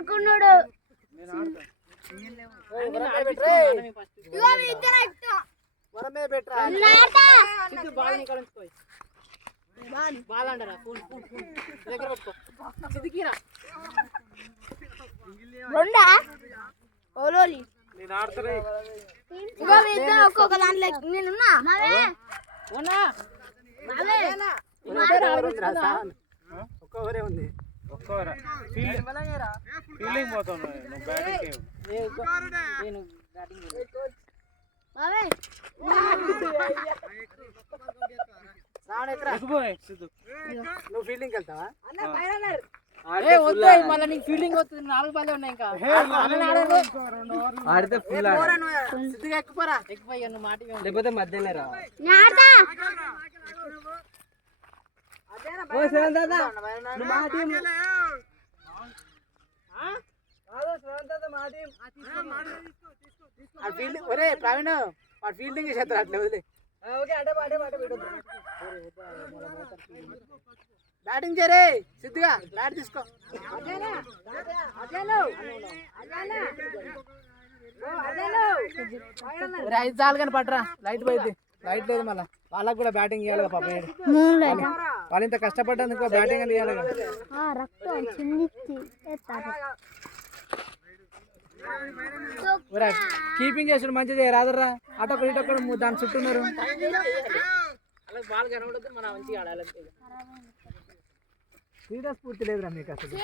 కోరుకున్నాడు ఒక్కొక్క దాంట్లో నేనున్నా ఒక్కవరే ఉంది ఒక్కవరే ఫీల్డింగ్ పోతాను నువ్వు ఫీల్డింగ్ వెళ్తావా మళ్ళీ నీకు ఫీల్డింగ్ వస్తుంది 4 బాలే ఉన్నాయి ఇంకా ఆడితే ఫుల్ ఎక్కువ నువ్వు మాట లేకపోతే మధ్యలో రా ఒరే ప్రవీణ్ వాడు ఫీల్డింగ్ చేస్తారు అట్లే వదిలే బ్యాటింగ్ చేయరే సిద్ధిగా బ్యాట్ తీసుకో ఐదు చాలు కానీ పట్టరా లైట్ పోయింది లైట్ లేదు మళ్ళీ వాళ్ళకి కూడా బ్యాటింగ్ ఇవ్వాలి పాప వాళ్ళు ఇంత కష్టపడ్డందుకు బ్యాటింగ్ అని ఇవ్వాలి కీపింగ్ చేసుడు మంచిది రాదర్రా అటొక్క ఇటొక్కడ దాని చుట్టూ ఉన్నారు క్రీడా స్ఫూర్తి లేదురా మీకు అసలు